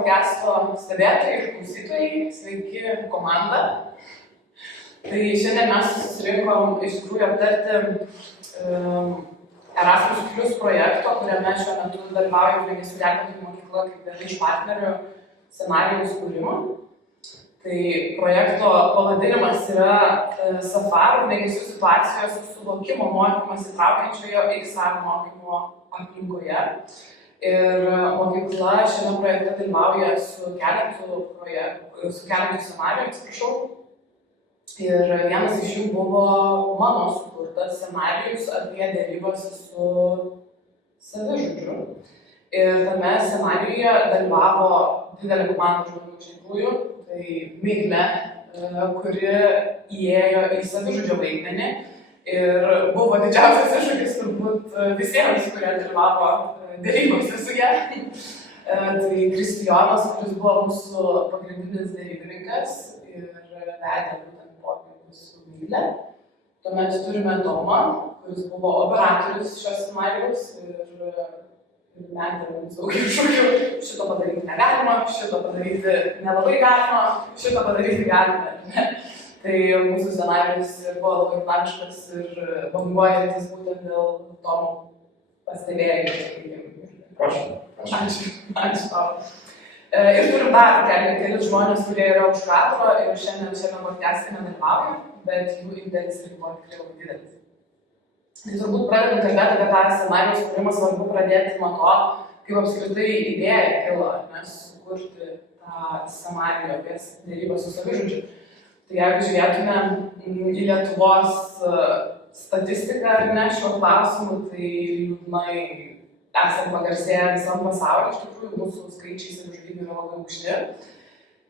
podcast'o stebėtojai ir klausytojai, sveiki komanda. Tai šiandien mes susirinkom iš tikrųjų aptarti Erasmus Plus projekto, kuriame šiuo metu dalyvauja Ugniagesių gelbėtojų mokykla kaip viena iš partnerių scenarijaus kūrimo. Tai projekto pavadinimas yra SAFAR ugniagesių situacijos suvokimo mokymas įtraukiančiojo XR mokymo aplinkoje. Ir mokykla šiame projekte dalyvauja su keletu scenarijų, Ir vienas iš jų buvo mano sukurtas scenarijus apie derybas su savižudžiu. Ir tame scenarijuje dalyvavo didelė komanda žmonių iš tikrųjų, tai Miglė, kuri įėjo į savižudžio vaidmenį. Ir buvo didžiausias iššūkis turbūt visiems, kurie dalyvavo derybose su ja. Tai Kristijonas, kuris buvo mūsų pagrindinis derybininkas ir vedė pokalbį su Miglė. Tuomet turime Tomą, kuris buvo operatorius šios scenarijaus ir metė mums daug iššūkių. Šito padaryti negalima, šito padaryti nelabai galima, šito padaryti galime. Tai mūsų scenarijus buvo labai dinamiškas ir banguojantis būtent dėl Tomo pastebėjimų. Ačiū tau. Ir turim dar kelis žmonės, kurie yra už kadro ir šiandien šiame podcast'e nedalyvauja, bet jų indėlis irgi buvo tikrai labai didelis. Tai turbūt pradedant kalbėti apie tą scenarijos kūrimą, svarbu pradėti nuo to, kaip apskritai idėja kilo, sukurti tą scenarijų apie derybą su savižudžiu. Tai jeigu žiūrėtume į Lietuvos statistiką šiuo klausimu, tai liūdnai esam pagarsėję visam pasauliu, iš tikrųjų mūsų skaičiai savižudybių yra labai aukšti.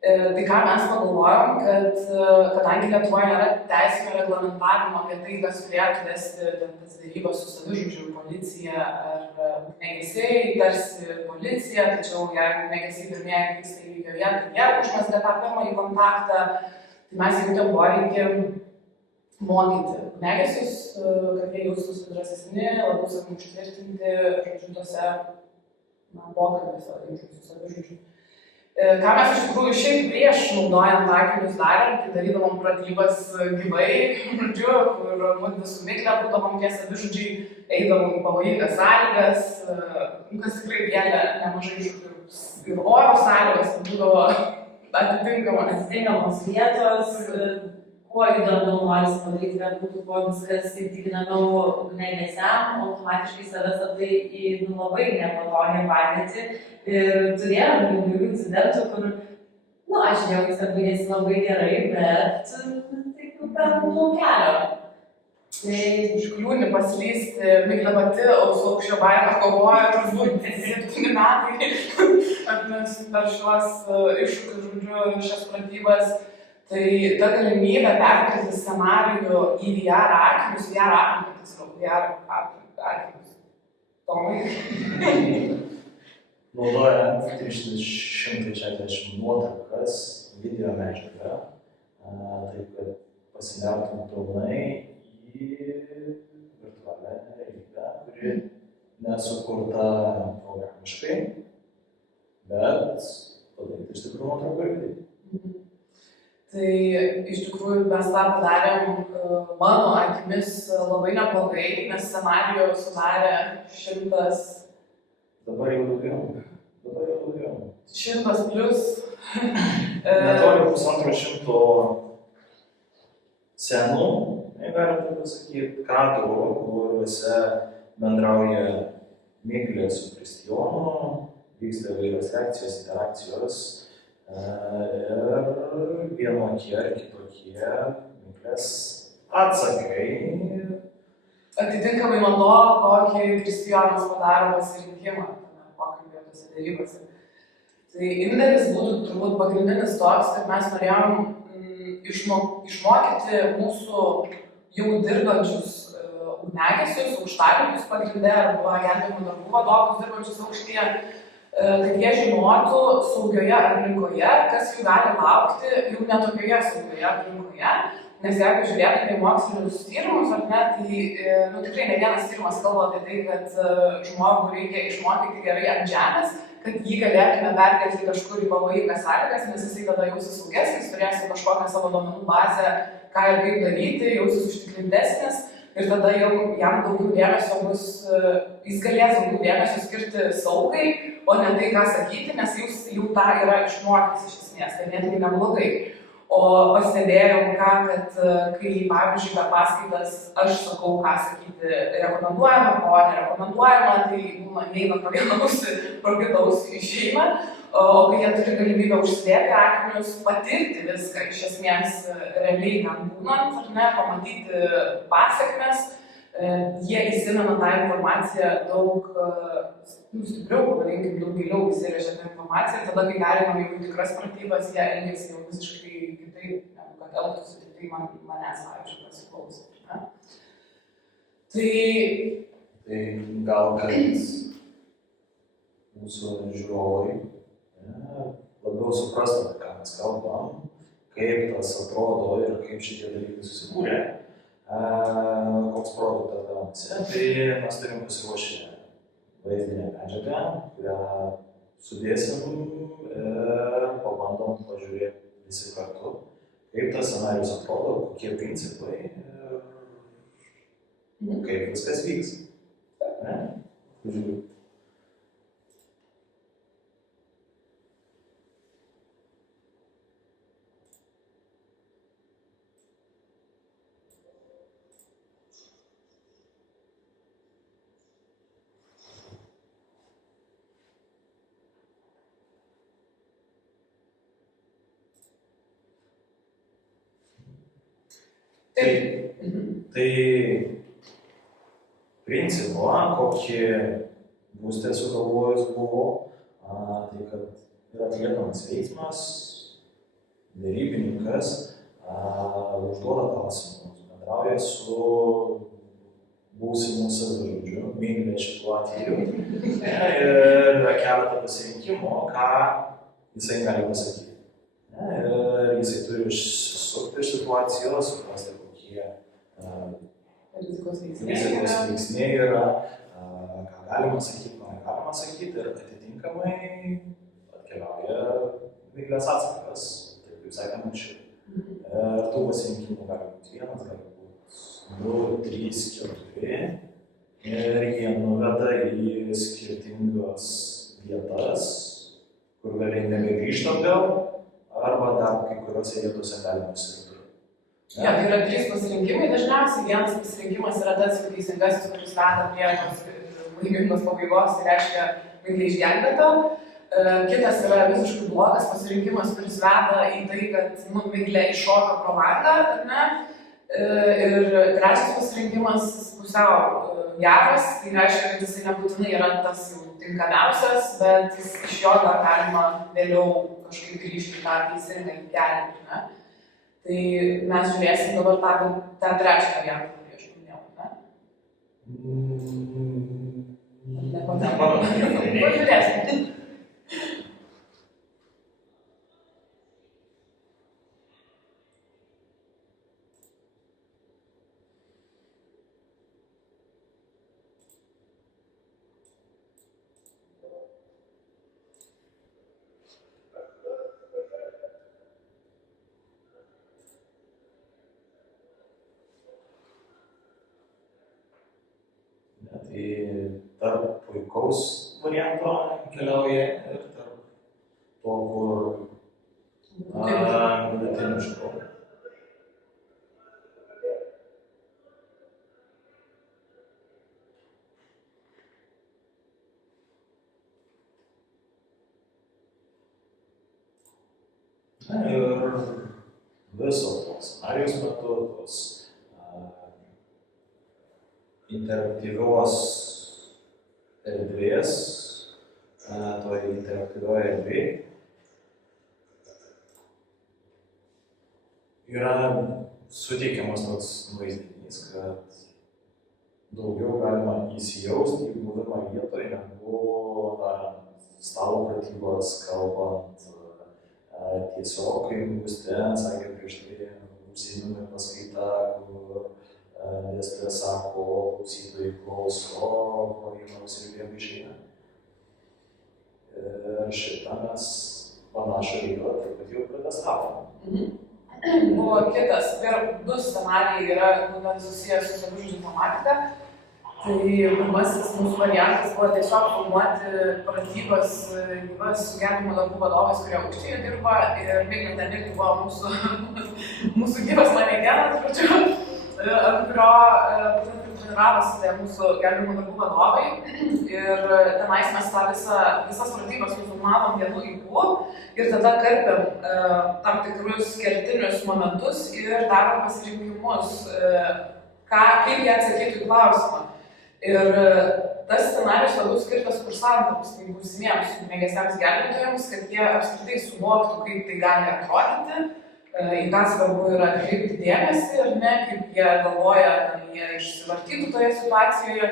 Tai ką mes pagalvojom, kad kadangi Lietuvoje nėra teisinio reglamentavimo apie tai, kas turėtų vesti tas derybas su savižudžiu, policija ar ugniagesiai, tarsi policija, tačiau jeigu ugniagesiai pirmieji atvyksta į įvykio vietą, jie užmezga tą pirmąjį kontaktą, tai mes jautėm poreikį mokyti ugniagesius, kad jie jaustųsi drąsesni, labiau savim užtvirtinti, žodžiu, tose pokalbėse su savižudžiu. Ką mes iš tikrųjų šiaip prieš naudojant akinius darėm, tai darydavom pratybas gyvai, žodžiu, kur mūdvi su Miglė būdavom tie savižudžiai, eidavom į pavojingas sąlygas, kas tikrai kėlė nemažai iššūkių ir oro sąlygas, tai būdavo atitinkamos vietos, kuo įdomiau noris padaryti, kad būtų kuo viskas įtikinamiau ugniagesiam, automatiškai save statai į labai nepatogią padėtį. Ir turėjom įvairių incidentų, kur, aš džiaugiuosi, kad baigėsi labai gerai, bet taip per kelio. Tai iškliūni paslysti, Miglė pati su aukščio baime kovoja turbūt 7 metai per šiuos iššūkius, žodžiu, šias pratybas. Tai ta galimybė perkelti scenarijų į VR akinius, VR akinius. Tomai. Naudojant 360 nuotraukas video medžiagą, taip kad pasinertum pilnai į virtualią realybę, kuri nesukurta programiškai, bet padaryti iš tikrųjų nuotrauką ir video. Tai iš tikrųjų mes tą padarėm mano akimis labai neblogai, nes scenarijų sudarė 100. Dabar jau daugiau. 100 plus. Netoli 150 scenų, galim taip pasakyti, kadrų, kuriuose bendrauja Miglė su Kristijonu, vyksta įvairios reakcijos, interakcijos. Ir vienokie ar kitokie Miglės atsakai. Atitinkamai nuo to, kokį Kristijonas padaro pasirinkimą tame pokalbėje tose derybose. Tai indėlis būtų turbūt pagrindinis toks, kad mes norėjom išmokyti mūsų jau dirbančius ugniagesius, aukštalininkus pagrinde, arba gelbėjimo darbų vadovus dirbančius aukštyje, kad jie žinotų saugioje aplinkoje, kas jų gali laukti jau netokioje saugioje aplinkoje, Nes jeigu žiūrėtume į mokslinius tyrimus, ar ne, tai tikrai ne vienas tyrimas kalba apie tai, kad žmogų reikia išmokyti gerai ant žemės, kad jį galėtume perkelti kažkur į pavojingas sąlygas, nes jisai tada jausis saugesnis, turės kažkokią savo duomenų bazę, ką ir kaip daryti, jausis užtikrintesnis ir tada jau jam daugiau dėmesio bus, jis galės daugiau dėmesio skirti saugai, o ne tai, ką sakyti, nes jis jau tą yra išmokęs iš esmės, ganėtinai neblogai. O pastebėjau, kad kai, pavyzdžiui, per paskaitas aš sakau, ką sakyti rekomenduojama, ko nerekomenduojama, tai būna neina pro vieną ausį, pro kitą ausį išeina, o kai jie turi galimybę užsidėti akinius, patirti viską iš esmės realiai ten būnant, ar ne, pamatyti pasekmes, jie įsimena tą informaciją daug stipriau, pavadinkim, daug giliau įsirėžia tą informaciją, tada, kai galima jau tikras pratybas, jie elgiasi jau visiškai kitaip, negu kad elgtųsi, tai manęs, pavyzdžiui, pasiklausė. Tai gal, kad mūsų žiūrovai labiau suprastų, ką mes kalbam, kaip tas atrodo ir kaip šitie dalykai susikūrė, koks produktas gaunasi. Tai mes turim pasiruošę vaizdinę medžiagą, kurią sudėsim ir pabandom pažiūrėti visi kartu, kaip tas scenarijus atrodo, kokie principai ir kaip viskas vyks. Žiūriu. Tai principo, kokį būstė sugalvojus buvo, tai kad yra atliekamas veiksmas, derybininkas užduoda klausimus, bendrauja su būsimu savižudžiu, Miglė šituo atveju, ir yra keletą pasirinkimų, ką jisai gali pasakyti. Ir jisai turi išsisukti iš situacijos, suprasti, kokie rizikos veiksniai yra, ką galima sakyti, ko negalima sakyti ir atitinkamai atkeliauja Miglės atsakas, taip kaip sakėm anksčiau. Ir tų pasirinkimų gali būti vienas, gali būti 2, 3, 4 ir jie nuveda į skirtingas vietas, kur gali nebegrįžti atgal, arba dar kai kuriuose vietose galima įsivaizduoti. Ja, tai yra 3 pasirinkimai dažniausiai. Vienas pasirinkimas yra tas jau teisingasis, kuris veda prie tos laimingos pabaigos, tai reiškia Miglė išgelbėta. Kitas yra visiškai blogas pasirinkimas, kuris veda į tai, kad Miglė iššoka pro langą, ar ne? Ir trečias pasirinkimas pusiau geras, tai reiškia, kad jisai nebūtinai yra tas jau tinkamiausias, bet iš jo dar galima vėliau kažkaip grįžti tą teisingą kelią, ne? Tai mes žiūrėsim dabar tą trečią variantą, kurį aš minėjau, ne? Nepaminėjau. Pažiūrėsim. Tai tarp puikaus varianto keliauja ir tarp to, kur vidutiniško. Ir viso to scenarijos metu, tos interaktyvios erdvės, toj interaktyvioje erdvėje yra suteikiamas toks vaizdinys, kad daugiau galima įsijausti į buvimą vietoje, negu stalo pratybos kalbant tiesiog, kaip būste, sakė prieš tai, užsiėmimai paskaitų. kur dėstytojas sako, klausytojai klauso, projektas ir vėl išeina. Ir šitą mes panašų reikalą taip pat jau protestavome. Buvo kitas, du scenarijai yra būtent susijęs su savižudžių tematika. Tai pirmasis mūsų variantas buvo tiesiog filmuoti pratybas gyvas su gelbėjimo darbų vadovais, kurie aukštyje dirba, ir Miglė ten irgi buvo mūsų gyvas manekėnas, ant kurio treniravosi mūsų gelbėjimo darbų vadovai. Ir tenais mes visas pratybas nufilmavom vienu ypu ir tada karpėm tam tikrus kertinius momentus ir darom pasirinkimus, kaip jie atsakytų į klausimą. Ir tas scenarijus labiau skirtas kursantams, tai būsimiems ugniagesiams gelbėtojams, kad jie apskritai suvoktų, kaip tai gali atrodyti, į ką svarbu yra atkreipti dėmesį ir ne, kaip jie galvoja, kad jie išsivartytų toje situacijoje.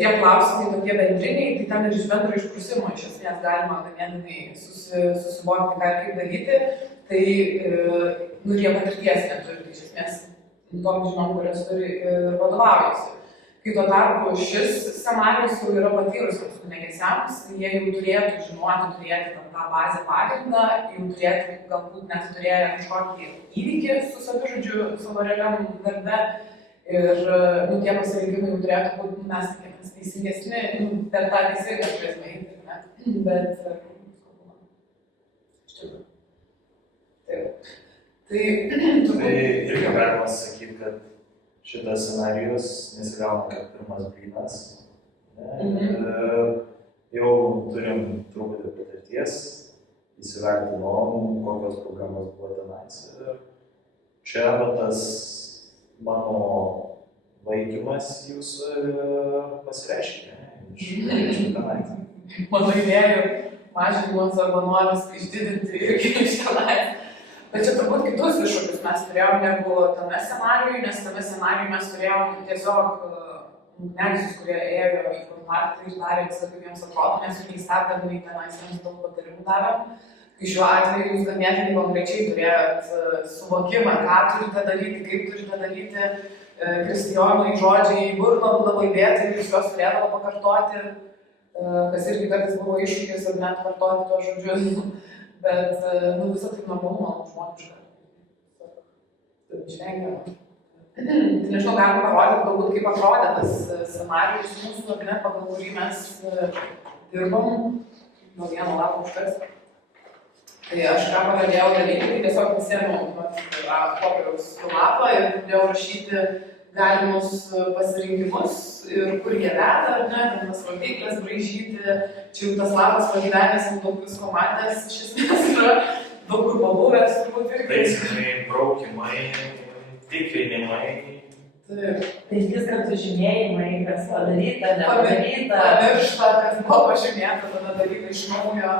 Tie klausimai tokie bendriniai, tai ten ir iš bendro išprusimo iš esmės galima ganėtinai susivokti, ką ir kaip daryti, tai ir jie patirties neturi, iš esmės tom žinom, kurias turi ir vadovaujasi. Kai tuo tarpu šis scenarijus jau yra patyrusiems ugniagesiams, jie jau turėtų žinoti, turėti tą bazę pagrindą, jau turėti galbūt net turėję kažkokį įvykį su savižudžiu savo realiam darbe. Ir tie pasirinkimai jau turėtų būti mes teisingesni, per tą teisingą prizmę eiti, ne? Bet iš tikrųjų. Tai irgi galima sakyti, kad šitas scenarijus nesigauna kaip pirmas blynas. Jau turim truputį patirties, įsivertinom, kokios programos buvo tenais. Čia tas mano vaikymas jūsų pasireiškia iš tenais. Mano idėjų mažinimas arba noras išdidinti irgi iš tenais. Bet čia turbūt kitus iššūkius mes turėjom negu tame scenarijui, nes tame scenarijui mes turėjom tiesiog ugniagesius, kurie ėjo į kontaktą ir darė visą, kaip jiems atrodo, nes jų neįstabdami tenais jiems daug patarimų davėm. Kai šiuo atveju jūs ganėtinai konkrečiai turėjot suvokimą, ką turite daryti, kaip turite daryti. Kristijonui žodžiai į burną būdavo įdėti ir jūs juos turėdavo pakartoti, kas irgi kartais buvo iššūkis ir net kartoti tuos žodžius. Bet visą taip normalu, manau, žmogiška. Taip išvengiama. Nežinau, galima parodyti galbūt, kaip atrodė tas scenarijus mūsų, ar ne, pagal kurį mes dirbom. Nuo vieno lapo užteks. Tai aš ką pradėjau daryti, tai tiesiog pasiėmiau popieriaus lapą ir pradėjau rašyti galimus pasirinkimus ir kur jie veda, ar ne, tas rodyklės braižyti. Čia jau tas lapas pagyvenęs daug visko matęs, iš esmės yra daug kur pabuvęs, turbūt irgi. Taisymai, braukimai, tikrinimai. Taip. 5 kartų žymėjimai, kas padaryta, nepadaryta. Pamiršta, kas buvo pažymėta, tada daryta iš naujo.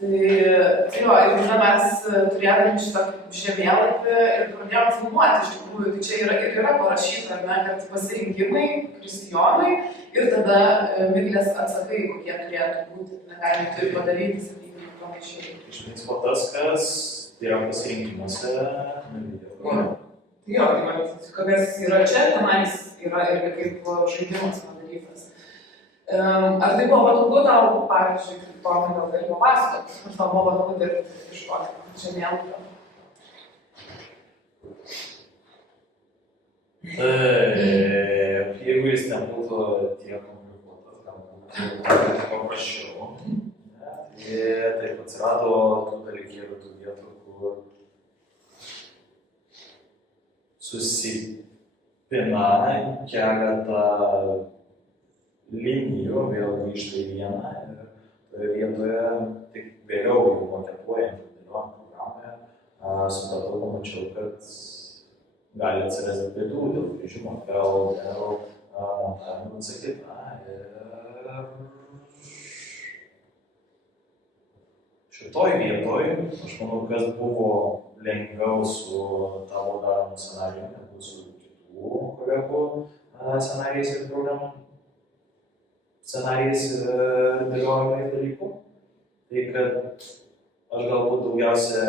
Tai jo, ir tada mes turėjome šitą žemėlapį ir pradėjome filmuoti iš tikrųjų. Tai čia yra parašyta, ar ne, kad pasirinkimai, Kristijonai ir tada Miglės atsakai, kokie turėtų būti, ką jie turi padaryti, sakykime, panašiai. Iš principo tas, kas yra pasirinkimuose, Jo, kas yra čia, tenais yra irgi kaip žaidimas padarytas. Ar tai buvo patogu tau, pavyzdžiui, kaip Tomai gal gali papasakoti, ar tau buvo patogu dirbti iš kokio žemėlapio? Taip, jeigu jis nebūtų tiek komplikuotas, galbūt paprasčiau. Taip atsirado tų dalykėlių, tų vietų, kur susipina keletą linijų, vėl grįžta į vieną ir toje vietoje tik vėliau jau maketuojant ir dėliojant programoje supratau, pamačiau, kad gali atsirasti bėdų dėl grįžimo atgal, dėl montavimo, visą kitą. Ir šitoj vietoj, aš manau, kas buvo lengviau su tavo daromu scenarijumi, negu su kitų kolegų scenarijais ir programų. Scenarijais ir dėliojimais dalykų. Tai kad aš galbūt daugiausia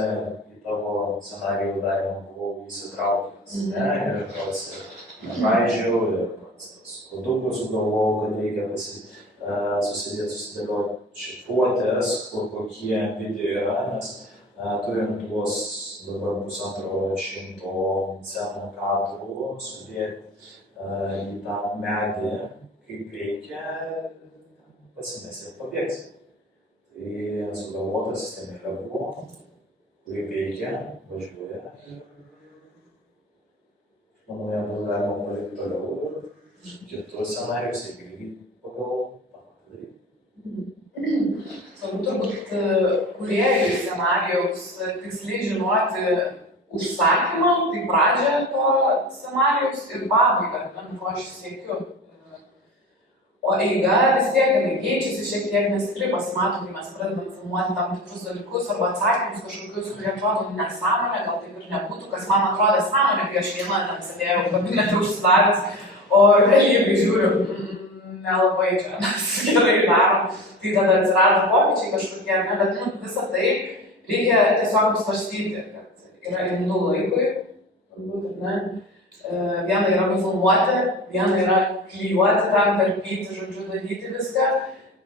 į tavo scenarijų darymą buvau įsitraukęs, ne, ir pats nepaaižiau, ir pats tas kodukų sugalvojau, kad reikia susidėlioti šifruotės, kur kokie video yra, nes turim tuos dabar 150 scenų kadrų sudėti į tą medį, kaip reikia, pasimesi ir pabėgsi. Tai sugalvota sistemėlė buvo, kuri veikia, važiuoja ir manau, ją bus galima padaryti toliau ir kitus scenarijus reikia lygiai pagal tą padaryti. Svarbu turbūt kūrėjui scenarijaus tiksliai žinoti užsakymą, tai pradžią to scenarijaus ir pabaigą, ko aš siekiu. O eiga vis tiek keičiasi šiek tiek, nes tikrai pasimato, kai mes pradedam filmuoti tam tikrus dalykus arba atsakymus kažkokius, kurie atrodo nesąmonė, gal taip ir nebūtų, kas man atrodė sąmonė, kai aš vieną ten sėdėjau kabinete užsidaręs, o realybėj žiūriu, nelabai čia mes gerai darom, tai tada atsirado pokyčiai kažkokie, ne, bet visą tai reikia tiesiog apsvarstyti, kad yra imlu laikui, turbūt, ne. Viena yra nufilmuoti, viena yra klijuoti tam, karpyti, žodžiu, daryti viską.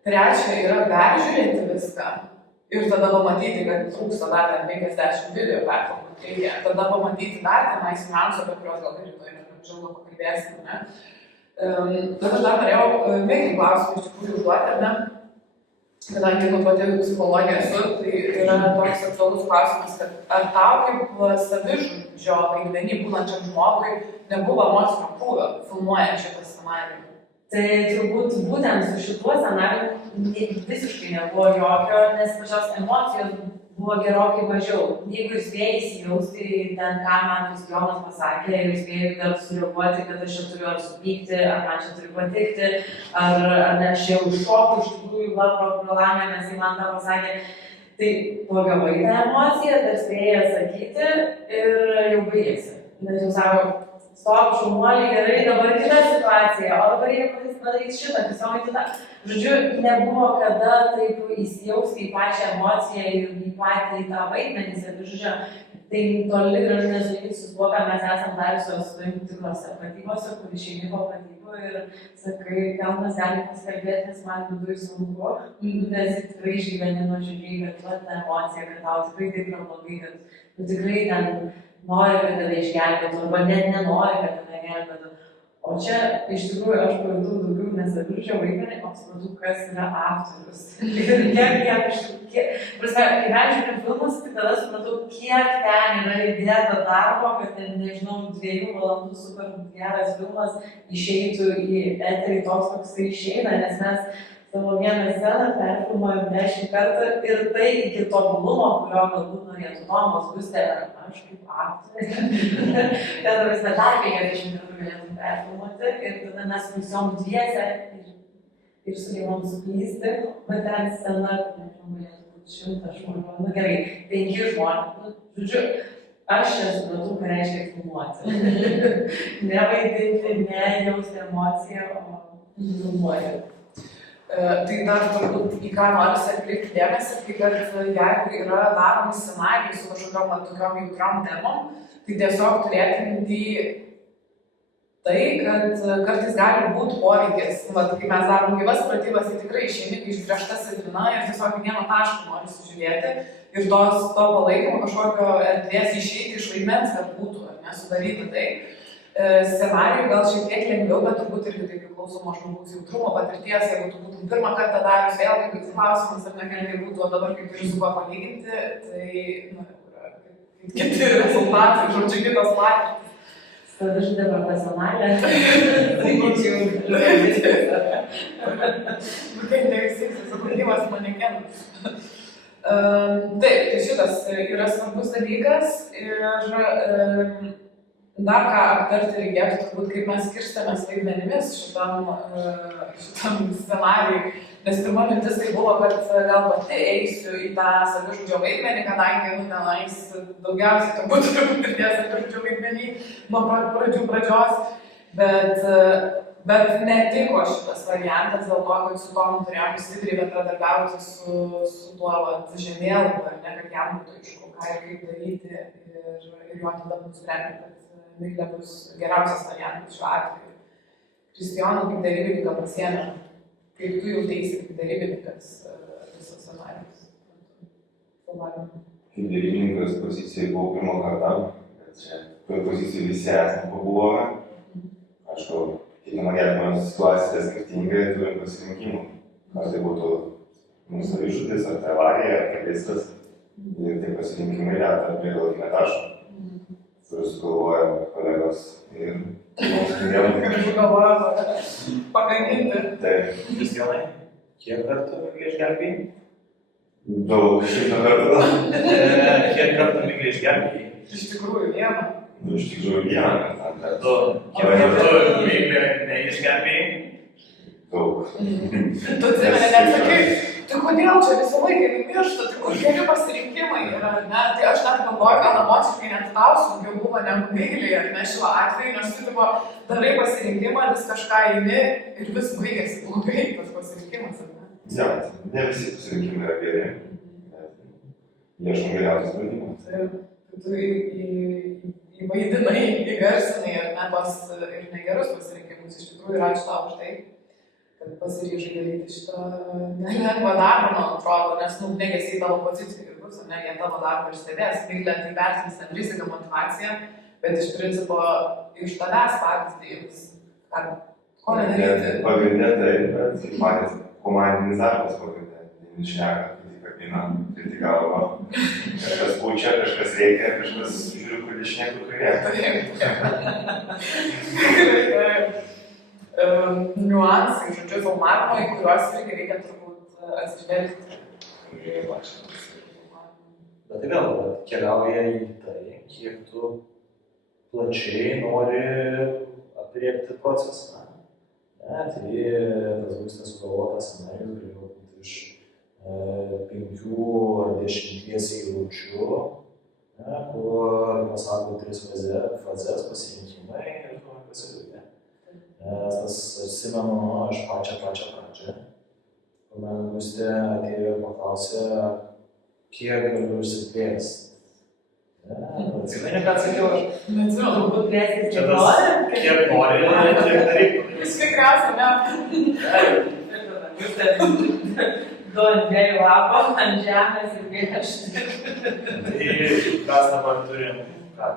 Trečia yra peržiūrėti viską ir tada pamatyti, kad trūksta dar 50 video performuoti reikia. Tada pamatyti dar tenais niuansų, apie kuriuos gal rytoj nežinau, pakalbėsim, ne? Bet aš dar norėjau Meilį klausimą iš tikrųjų užduoti, ar ne? Kadangi pati psichologija esu, tai yra toks aktualus klausimas, kad ar tau kaip savižudžio vaidmenį būnančiam žmogui nebuvo emocinio krūvio filmuojant šitą scenarijų? Tai turbūt būtent su šituo scenariju visiškai nebuvo jokio, nes pačios emocijos buvo gerokai mažiau. Jeigu ir spėjai įsijausti ten, ką man Kristijonas pasakė, ir spėjai dar sureaguoti, kad aš čia turiu ar supykti, ar man čia turi patikti, ar aš jau šoku iš tikrųjų pro langą, nes jis man tą pasakė. Tai pagavai tą emociją, dar spėjai atsakyti ir jau baigėsi. Nes jau sako, stop, šaunuoliai, gerai, dabar kita situacija, o dabar reikia padaryti šitą, tiesiog kitą. Žodžiu, nebuvo kada taip įsijausti į pačią emociją ir į patį tą vaidmenį, ir žodžiu, tai toli gražu nesulyginti su tuo, ką mes esam dariusios svajų tikrose pratybose, kur išeini po pratybų ir sakai, gal mes galim pasikalbėti, nes man viduj sunku, nes tikrai išgyveni nuoširdžiai, kad tu tą emociją, kad tau tikrai taip yra blogai, kad tu tikrai ten nori, kad tave išgelbėtų, arba net nenori, kad tave gelbėtų. O čia, iš tikrųjų, aš pajutau daugiau nesavižudžio vaidmenį, o supratau, kas yra aktorius. Ir prasme, kai mes žiūrim filmus, tai tada supratau, kiek ten yra įdėta darbo, kad ten, nežinau, 2 valandų super geras filmas išeitų į eterį toks, koks tai išeina, nes mes savo vieną sceną perfilmuojam 10 kartų ir tai iki tobulumo, kurio galbūt norėtų Tomas Gustė, aš kaip aktorė. Tada mes dar 50 kartų galėtum perfilmuoti ir tada mes funkcijom dviese ir sugebam suklysti, bet ten scena, nežinau, galėtų būti 100 žmonių, nu gerai, 5 žmonės. Žodžiu, aš čia supratau, ką reiškia filmuoti. Nevaidinti, nejausti emociją, o filmuoti. Tai dar turbūt į ką norisi atkreipti dėmesį, tai kad jeigu yra daromi scenarijai su kažkokiom tokiom jautriom temom, tai tiesiog turėti minty tai, kad kartais gali būti poreikis. Vat, kai mes darom gyvas pratybas, tai tikrai išeini išgręžta sitrina ir tiesiog vieno taško nori sužiūrėti ir to palaikymo kažkokio erdvės išeiti iš vaidmens, kad būtų, nesudaryti tai. Scenarijų gal šiek tiek lengviau, bet turbūt irgi tai priklauso nuo žmogaus jautrumo patirties. Jeigu tu būtum pirmą kartą darius, vėlgi kaip klausimas, ar negali būtų, o dabar kaip turi su kuo palyginti, tai kiti rezultatai, žodžiu, kitos patirtis. Savižudė profesionalė. Tai būčiau žurnalistas. Kaip nevisiks, sukūrimas manekenų. Taip, tai šitas yra svarbus dalykas ir dar ką aptarti reikėtų turbūt, kaip mes skirstėmės vaidmenimis šitam scenarijui. Nes pirma mintis tai buvo, kad gal pati eisiu į tą savižudžio vaidmenį, kadangi tenais daugiausiai turbūt patirties savižudžio vaidmenį nuo pradžios. Bet Bet netiko šitas variantas dėl to, kad su tom turėjom stipriai bendradarbiauti su tuo žemėlapiu, ar ne, kad jam būtų aišku, ką ir kaip daryti. Ir jo tada nusprendė, kad Miglė bus geriausias variantas šiuo atveju. Kristijoną kaip darybininką pasiėmė, kaip tu jauteisi kaip darybininkas visas scenarijus. Kaip darybininkas pozicijai buvau pirmą kartą, bet čia toje pozicijoje visi esame pabuvome. Aišku, kiekviena gyvenimo situacija skirtingai turim pasirinkimų. Ar tai būtų mūsų iššūkis, ar tai avarija, ar tai viskas. Ir tai pasirinkimai lėta prie galutinio taško. Kuriuos sugalvoja kolegos ir mums turėjom. Kaip galvoja pakankinti. Taip. Kristijonai, kiek kartų Miglė išgelbėjai? Daug 100 kartų. Kiek kartų Miglė išgelbėjai? Iš tikrųjų, vieną. Iš tikrųjų vieną kartą. Kiek kartų Miglė neišgelbėjai? Daug. Tu atsimeni, net sakai, tai kodėl čia visą laiką miršta, tai kur keli pasirinkimai yra, ne? Tai aš net galvoju, gal emociškai net tau sunkiau buvo negu Miglei, ar ne šiuo atveju, nes tu tipo darai pasirinkimą, vis kažką eini ir vis baigėsi blogai tas pasirinkimas, ar ne? Ja, ne visi pasirinkimai yra geri, bet ieškom geriausias sprendimas. Tu įvaidinai, įgarsinai, ar ne, tos ir negerus pasirinkimus, iš tikrųjų ir ačiū tau už tai. Kad pasiryžai daryti šitą nelengvą darbą, man atrodo, nes ugniagesiai tavo pozicijų ir bus, ne, jie tavo darbą ir stebės. Miglė tai vertins ten riziką, motivaciją, bet iš principo iš tavęs patys tai jums, ko nedaryti. Pagrindė tai, bet patys komandinis darbas pagrindė. Šneka, kritika, kritikavo. Kažkas pučia, kažkas reikia, kažkas žiūri, kur dešinė, kur kairė. Niuansai, žodžiu, filmavimo, į kuriuos irgi reikia turbūt atsižvelgti. Bet tai vėl keliauja į tai, kiek tu plačiai nori aprėpti procesą. Ne, tai tas būstas sugalvotas scenarijus galėjo būti iš 5 ar 10 eilučių, kur pasako 3 fazes pasirinkimai ir tu pasibaigia. Tas atsimenu aš pačią pradžią, kuomet būstė atėjo ir paklausė, kiek galiu išsiplėsti. Atsimeni, ką atsakiau aš? Neatsimenu, Turbūt plėstis Čia kiek tas, nori. kiek nori, tiek daryk. Vis tikriausiai, ne. Du ant 2 lapų, ant žemės ir piešti. Tai mes dabar turim, ką?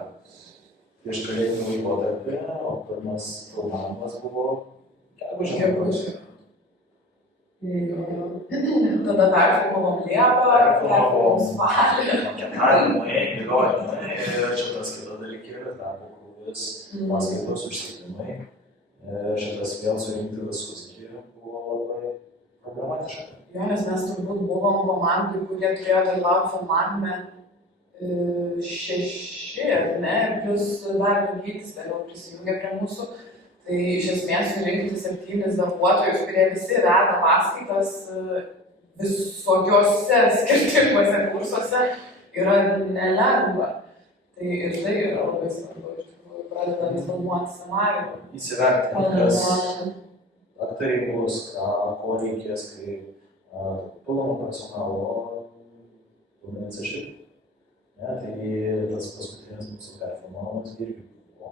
Prieš kalėdinį laikotarpį, o pirmas filmavimas buvo gegužė. Tada perfilmavom Liepą, perfilmavom Spalį. Maketavimai, įgaliojimai ir šitas kitas dalykėlis, darbo krūvis, paskaitos užsiekimai. Šitas vėl surinkti visus buvo labai problematiška. Jo, nes mes turbūt buvom komandai, kurie turėjo dalyvauti filmavime 6, ne, plus dar Gytis vėliau prisijungė prie mūsų. Tai iš esmės surinkti 7 darbuotojus, kurie visi veda paskaitas visokiuose skirtinguose kursuose, yra nelengva. Tai ir tai yra labai svarbu, iš tikrųjų, pradedant filmuoti scenarijų. Įsivertinti, kas aktoriai bus, ko reikės, kai papildomą personalo duomenys iširti. Tai tas paskutinis mūsų perfilmavimas irgi buvo.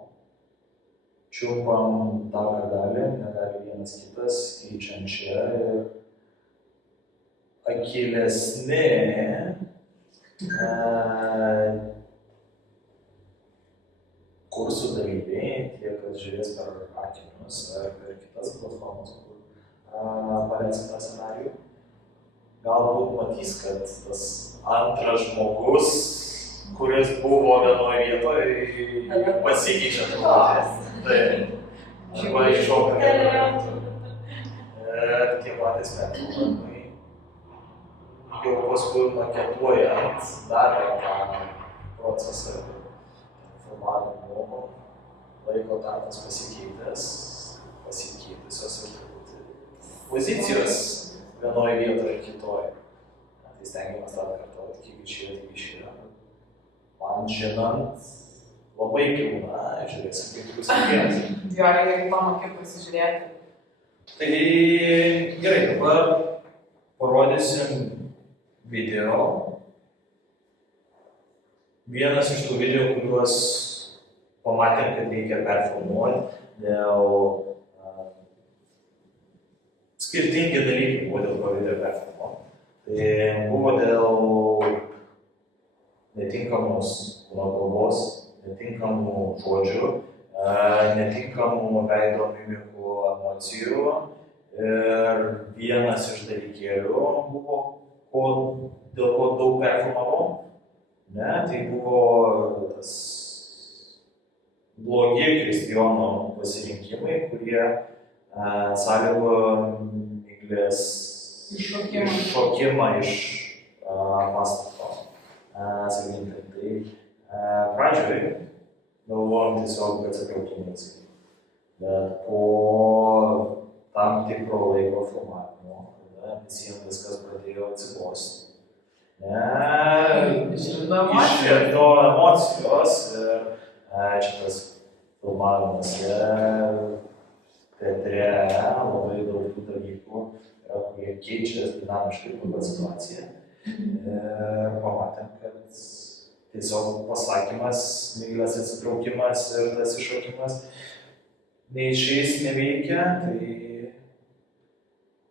Čiumpam tą, ką gali, negali vienas kitas, keičiam čia ir akylesni kursų dalyviai, tie, kas žiūrės per akinius ar per kitas platformas, kur parengs tą scenarijų, galbūt matys, kad tas antras žmogus, kuris buvo vienoje vietoje, pasikeičia truputį. Taip. Arba iššoka vietoje. Ir tie patys performavimai jau paskui maketuojant darė tą procesą filmavimo, laiko tarpas pasikeitusios ir truputį pozicijos vienoje vietoje kitoje. Tai stengiamės tą atkartoti, kiek išėjo. Man žinant, labai gilu, na, žiūrėsim, kaip bus kiekvienas. Jo, reikia kitom akim pasižiūrėti. Tai gerai, dabar parodysim video. Vienas iš tų video, kuriuos pamatėm, kad reikia perfilmuoti dėl skirtingi dalykai buvo dėl ko video perfilmuoti. Tai buvo dėl netinkamos kūno kalbos, netinkamų žodžių, netinkamų veido mimikų emocijų. Ir vienas iš dalykėlių buvo, dėl ko daug perfilmavau, tai buvo tas blogi Kristijono pasirinkimai, kurie sąlygojo Miglės iššokimą iš pastato. Sakykim, tai pradžioj galvojom tiesiog, kad atsitraukimai. Bet po tam tikro laiko filmavimo, kada visiems viskas pradėjo atsibosti. Išvirto emocijos ir šitas filmavimas teatre labai daug tų dalykų, kurie keičia dinamiškai pagal situaciją. Ir pamatėm, kad tiesiog pasakymas, Miglės atsitraukimas ir tas iššokimas neišeis, neveikia, tai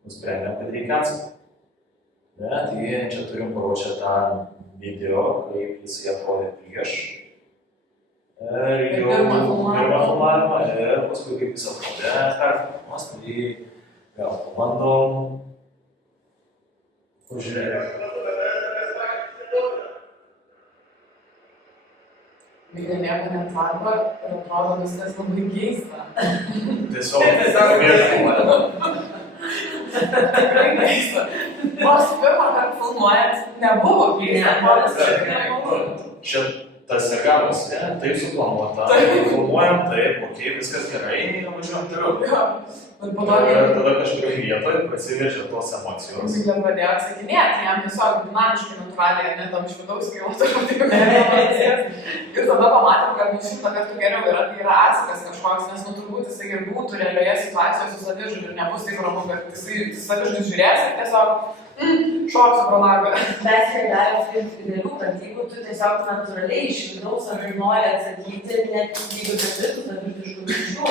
nusprendėm, kad reikia atsakyti. Tai čia turim paruošę tą video, kaip jisai atrodė prieš. Ir jau pirmą filmavimą ir paskui kaip jis atrodė perfilmavimas, tai gal pabandom pažiūrėti. Miglė nieko neatsako ir atrodo viskas labai keista. Tiesiog mėgdama. Tikrai keista. Nors pirmą kartą filmuojant nebuvo keista. Čia tas ir gavosi, taip suplanuota, filmuojam taip, viskas gerai, važiuojam toliau. Ir tada kažkurioje vietoje prasiveržė tos emocijos. Miglė pradėjo atsakinėti, jam tiesiog dinamiškai natūraliai, ne tam iš vidaus kilo tokių emocijas. Ir tada pamatėm, kad 100 kartų geriau yra, tai yra atsakas kažkoks, nes turbūt jisai ir būtų realioje situacijoje su savižudiu ir nebus taip ramu, kad jisai savižudis žiūrės ir tiesiog šoks pro langą. Mes čia galim skirti didelių, kad jeigu tu tiesiog natūraliai iš vidaus nori atsakyti, net jeigu neturėtų savižudiškų minčių,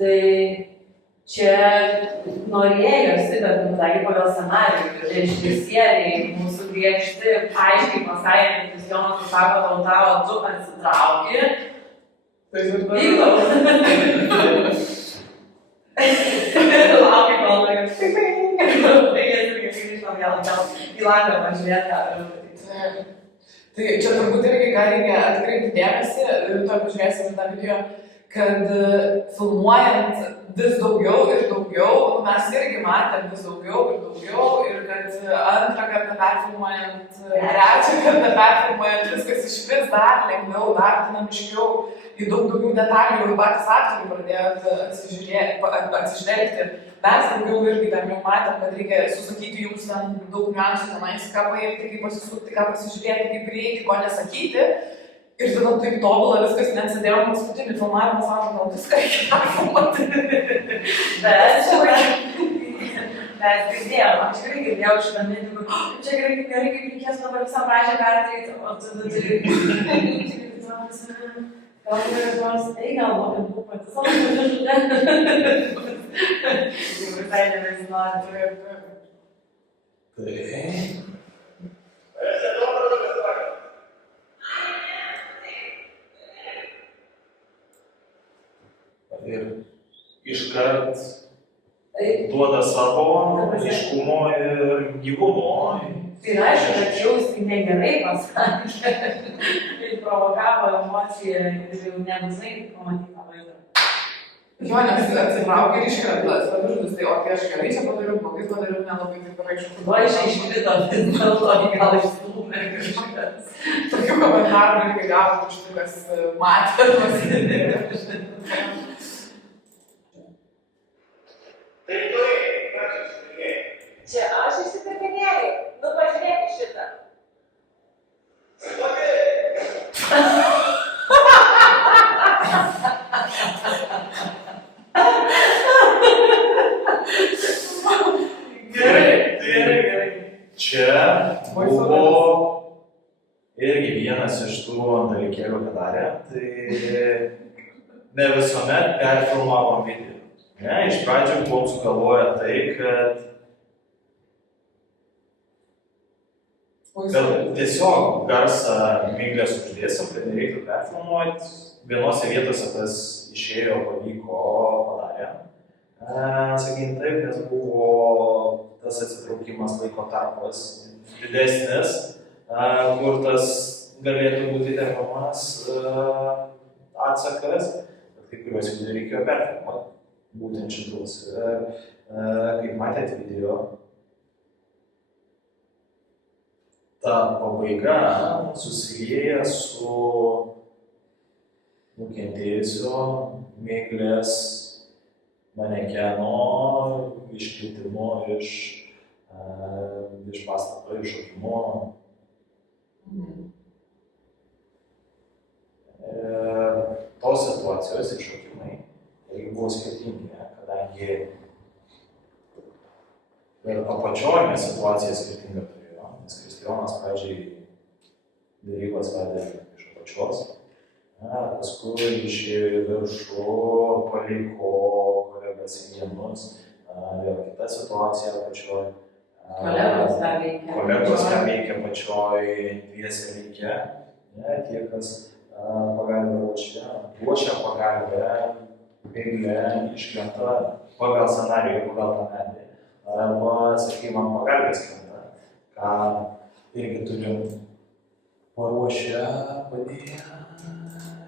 tai čia norėjosi, bet kadangi pagal scenarijų režisieriai mūsų griežti aiškiai pasakė, kad Kristijonas pasako tau, tu atsitrauki. Tai vykdau. Laukiu, kol reikės grįžtam gal į langą pažiūrėti. Tai čia turbūt irgi, ką reikia atkreipti dėmesį, to pažiūrėsim tą video, kad filmuojant vis daugiau ir daugiau, mes irgi matėm vis daugiau ir kad antrą kartą perfilmuojant, trečią kartą perfilmuojant, viskas iš vis dar lengviau, dar dinamiškiau, į daug daugiau detalių ir patys aktoriai pradėjo atsižvelgti. Mes daugiau irgi ten jau matėm, kad reikia susakyti jums ten daug niuansų tenais, ką paimti, kaip pasisukti, ką pasižiūrėti, kaip prieiti, ko nesakyti. Ir tada taip tobulą viskas, net sėdėjom paskutinį filmavimą, sako, gal viską reikia perfilmuoti. Bet girdėjom, aš tikrai girdėjau šitą mintį, čia gerai, kaip reikės dabar visą pradžią perdaryti, o tada turi... Gal galvoju, būk pati savo žodžiu. Jau visai nebesinori. Ir iškart duoda savo aiškumo ir gyvumo. Tai aišku, kad jau negerai pasakė. Ir provokavo emociją ir jau nebūtinai pamatytą vaizdą. Jo, nes atsitraukia ir iškrenta savižudis, tai o kai aš gerai čia padariau, blogai padariau, nelabai taip yra aišku. Iškrito, vis dėlto gal išstūmė kažkas. Tokių komentarų irgi gavo iš tų, kas matė. Čia aš išsipirkinėjau, nu pažiūrėk šitą. ne visuomet perfilmavom video. Ne, iš pradžių buvom sugalvoję tai, kad tiesiog garsą miglės uždėsim, kad nereiktų perfilmuoti. Vienose vietose tas išėjo, pavyko, padarėm. Sakykim taip, nes buvo tas atsitraukimas laiko tarpas didesnis, kur tas galėtų būti dermamas atsakas, bet kai kuriuos video reikėjo perfilmuoti, būtent šitus. Kaip matėte video, ta pabaiga susilieja su nukentėjusio miglės manekeno iškritimu iš pastato, iššokimu. Tos situacijos iššokimai irgi buvo skirtingi, kadangi ir apačioje situacija skirtinga turėjo, nes Kristijonas pradžiai derybas vedė iš apačios, paskui išėjo į viršų, paliko kolegas į vienus, vėl kita situacija apačioje. Kolegos dar veikia. Kolegos dar veikia pačioj, dviese veikia. Tie, kas pagalbę ruošia pagalbę, miglė iškrenta pagal scenarijų, pagal tą medį. Arba, sakykime, ant pagalbės krenta, ką irgi turim paruošę, padėję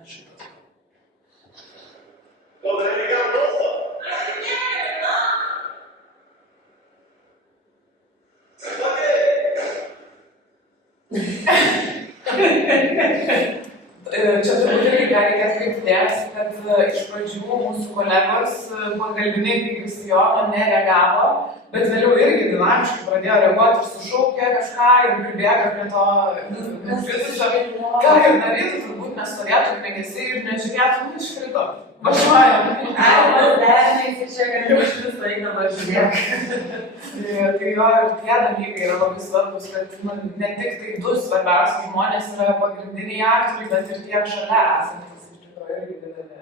šitas. Čia turbūt irgi reikia atkreipti dėmesį, kad iš pradžių mūsų kolegos pagalbininkai Kristijono nereagavo, bet vėliau irgi dinamiškai pradėjo reaguoti ir sušaukė kažką ir pribėga prie to kritusio. Ką ir darytų, turbūt nestovėtų ugniagesiai ir nežiūrėtų, iškrito. Važiuojam. Arba dešiniais ir čia galiu iš viso eina važiuoti. Tai jo ir tie dalykai yra labai svarbus, kad ne tik tai du svarbiausiai žmonės yra pagrindiniai aktoriai, bet ir tie šalia esantys iš tikrųjų irgi didelė.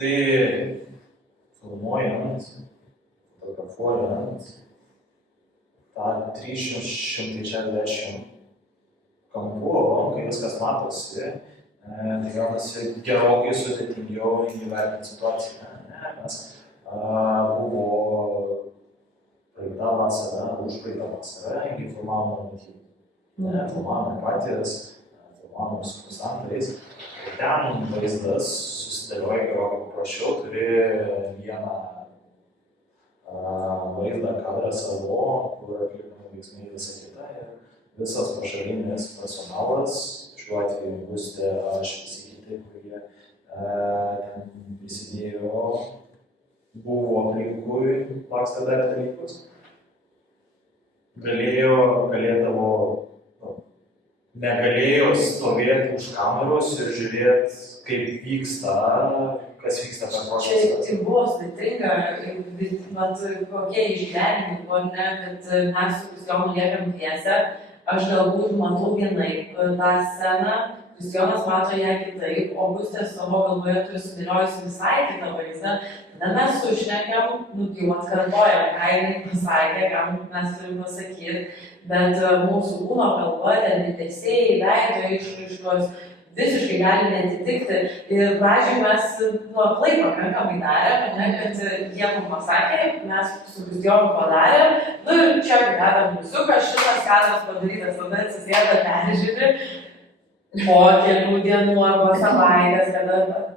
Tai filmuojant, fotografuojant tą 360 kampų, kai viskas matosi, tai gaunasi gerokai sudėtingiau įvertinti situaciją. Nes buvo praeitą vasarą, už praeitą vasarą, irgi filmavome motyvų. Filmavome patys, filmavome su kursantais. Ten vaizdas susidėlioja gerokai paprasčiau, turi vieną vaizdą, kadrą savo, kur atlikami veiksmai visą kitą. Ir visas pašalinis personalas, šiuo atveju Gustė, aš visi kiti, kurie ten prisidėjo, buvo aplinkui, lakstė darė dalykus, negalėjo stovėti už kameros ir žiūrėti, kaip vyksta, kas vyksta per procesą. Čia buvo sudėtinga, kokie išgyvenimai buvo, kad mes su Kristijonu liekam dviese. Aš galbūt matau vienaip tą sceną, Kristijonas mato ją kitaip, o Gustė savo galvoje turi sudėliojusi visai kitą vaizdą. Tada mes sušnekėm, jau atkartojam, ką jinai pasakė, ką mes turim pasakyti, bet mūsų kūno kalba, ten judesiai, veido išraiškos visiškai gali netitikti. Ir pradžioj mes aklai pakankamai darėm, kad jie mums pasakė, mes su Kristijonu padarėm, ir čia dedam pliusiuką, šitas kadras padarytas, tada atsisėda peržiūri po kelių dienų arba savaitės, kada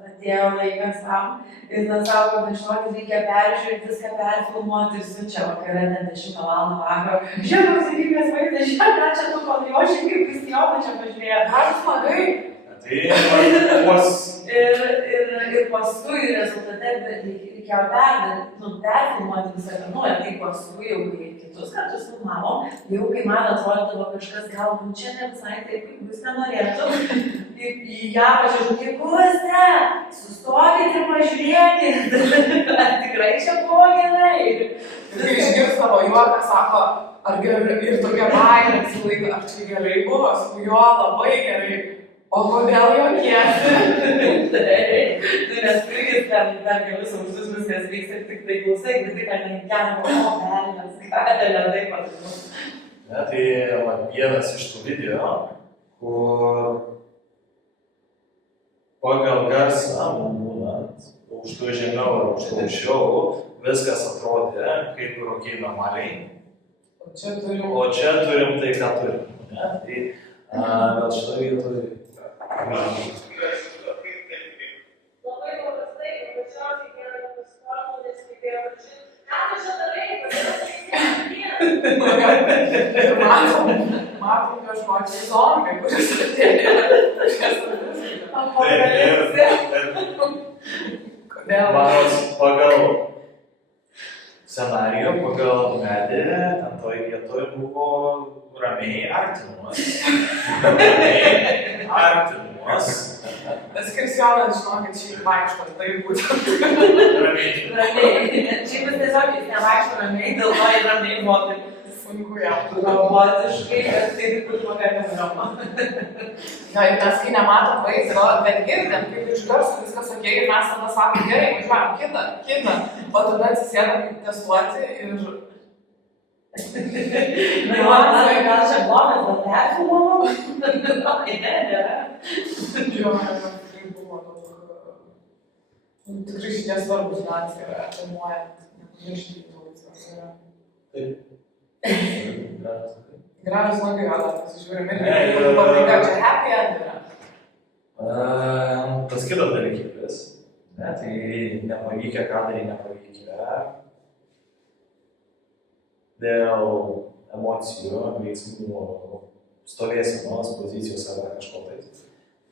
atėjo laikas tam. Ir tada sako, kad žinokit, reikia peržiūrėti, viską perfilmuoti ir siunčia vakare, ten 10 valandą vakaro. Žiūrėk, pasakykės vaizdą, žiūrėk, ką čia tu padrioši, kaip Kristijoną čia pažiūrėjo. Ar smagai? Ir paskui rezultate reikėjo perfilmuoti visą kanuoją, tai paskui jau kai kitus kartus filmavom, jau kai man atrodydavo kažkas galbūt čia ne visai taip, kaip jūs nenorėtų, į ją pažiūrėti, Gustė, sustokit ir pažiūrėkit, tikrai čia buvo gerai. Ir išgirs savo juoką, sako, ar gerai, ir tokia baimė atsilaiko, ar čia gerai buvo, su juo labai gerai. O kodėl jokiesi? Nes irgi ten kelius ausis viskas vyksta, tik tai klausai, tik kad ten o velnias, ką ten ledai padarymus. Ne, tai vienas iš tų video, kur pagal garsą, būnant, aukštų žemiau ar aukštų aukščiau, viskas atrodė kaip ir okei normaliai. O čia turim tai, ką turim. Ne? Tai gal šitą vietą Labai paprastai, paprasčiausiai keletą pasikortų, nes kaip yra pačiu, ką tu čia darai, matom kažkokį zombį, kuris atėjo. Kodėl? Manos pagal scenarijų, pagal medį, ten toj vietoj buvo ramiai artimumas. Tas Kristijonas, žinokit, šiaip vaikšto, tai būtent. Ramiai. Šiaip jis tiesiog jis nevaikšto ramiai, dėl to ir ramiai buvo taip Sunku jam. robotiškai, bet tai tik už pakankamai rama. Na, ir mes kai nematom vaizdo, bet girdim, kaip iš garso viskas okei, ir mes tada sakom, gerai, važiuojam, kitą. O tada atsisėdam testuoti ir... Na, gal čia blogas, bet perfilmavau? Nėra. Jo, tikrai buvo daug... Tikrai šitie svarbus niuansai yra, filmuojant, nepamiršti tų vaizdo. Gražus langai, gal pasižiūrime ir pabaiga, čia happy end yra. Tas kitas dalykėlis, ne, tai nepavykę kadrai nepavykę dėl emocijų, veiksmų, stovėsenos, pozicijos ar kažko tais.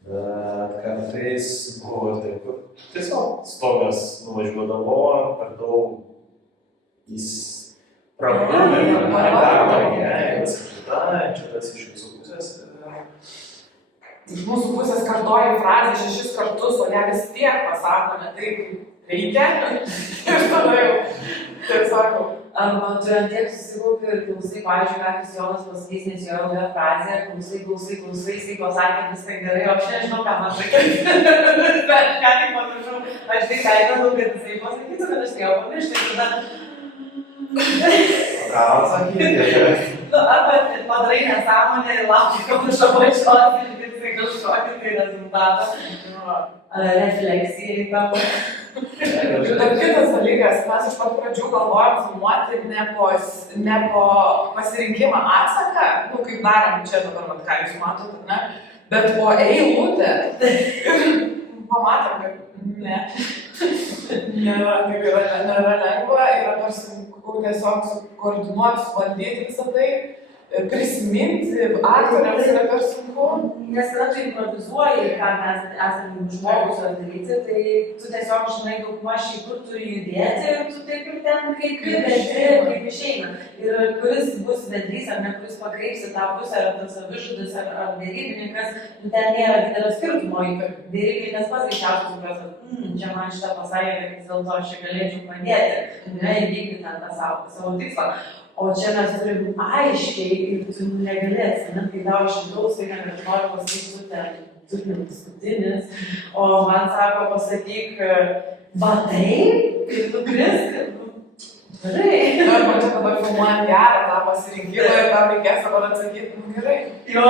Bet kartais buvo ir taip, kur tiesiog stogas nuvažiuodavo per daug prabūmė, pervargė, visą kitą, čia tas iš visų pusės. Iš mūsų pusės kartoji frazę 6 kartus, o ją vis tiek pasakome taip, kaip reikia. Ir tada jau taip sakau. Arba tu tiek susikaupi ir klausai, pavyzdžiui, ką Kristijonas pasakys, nes jo ilga frazė, klausai, jisai pasakė viską gerai, o aš nežinau, ką man sakyti. Bet ką tik pamiršau, aš tik kalbėjau, kad jisai pasakytų, kad aš spėjau pamiršti ir tada... Ką atsakyti? Arba padarai nesąmonę ir lauki, kol iš apačios ir dirbsi kažkokį tai rezultatą. Refleksija į tavo. Ir dar kitas dalykas, mes iš pat pradžių galvojom filmuoti ne po pasirinkimą atsaką, kaip darėm čia dabar, ką jūs matot, ne, bet po eilutę. Ir pamatėm, kad nėra lengva, yra per sunku tiesiog koordinuoti, suvaldyti visą tai, prisiminti, aktoriams yra per sunku. Nes kada tu improvizuoji, ką mes esame žmogus ar daryti, tai tu tiesiog žinai daugmaž į kur turi judėti ir tu taip ir ten kaip vedi, kaip išeina. Ir kuris bus vedlys ar ne, kuris pakreips į tą pusę, ar tas savižudis, ar dėrybininkas, ten nėra didelio skirtumo. Dėrybininkas pats greičiausiai supras, kad čia man šitą pasakė, kad vis dėlto aš čia galėčiau padėti, įvykdyti ten tą savo tikslą. O čia mes turim aiškiai ir tu negali atsimint, kai tau iš vidaus, tai kad aš noriu pasakyti, tu ten paskutinis, o man sako, pasakyk, va taip, ir tu krisk, gerai. Arba čia dabar filmuojant gerą tą pasirinkimą ir tam reikės dabar atsakyti, gerai. Jo,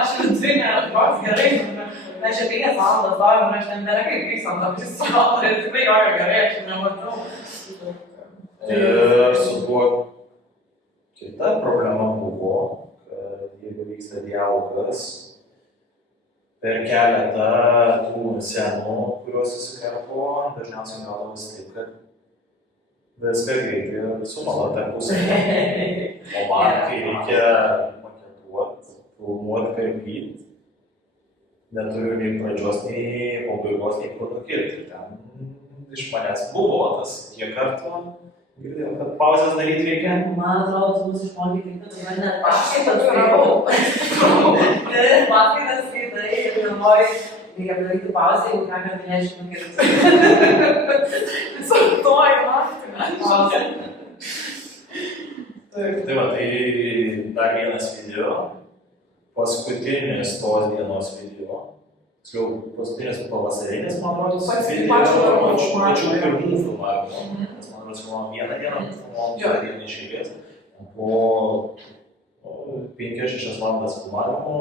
aš vidui neatros, gerai. Mes čia 5 valandas stovim ir aš ten nėra kaip vyksam, tam pristovau ir tikrai jojo gerai, aš čia nematau. Ir su tuo kita problema buvo, kad jeigu vyksta dialogas, per keletą tų scenų, kuriuos susikarpo, dažniausiai gaudavosi taip, kad viską greitai sumala tarpusavy. O man, kai reikia maketuoti, filmuoti, karpyti, neturiu nei pradžios, nei pabaigos, nei protokėlį. Ten iš manęs buvo tas kiek kartų. Girdėjau, kad pauzės daryti reikia. Man atrodo, tu mus išmokė taip, kad tu net paskaitas skaitau. Paskaitas skaitai ir galvoji, reikia padaryti pauzę, jeigu ką galėčiau nukirti. Sartuoji naktį, ne? Pauzė. Tai va, tai dar vienas video, paskutinis tos dienos video, tiksliau paskutinis pavasarinis, man rodos, Pats video, pačių darbų pačių filmavimo. pirmų filmavimų, nes man rodos filmavom vieną dieną, filmavom Jo. kitą dieną iš eilės. Po 5-6 valandas filmavimo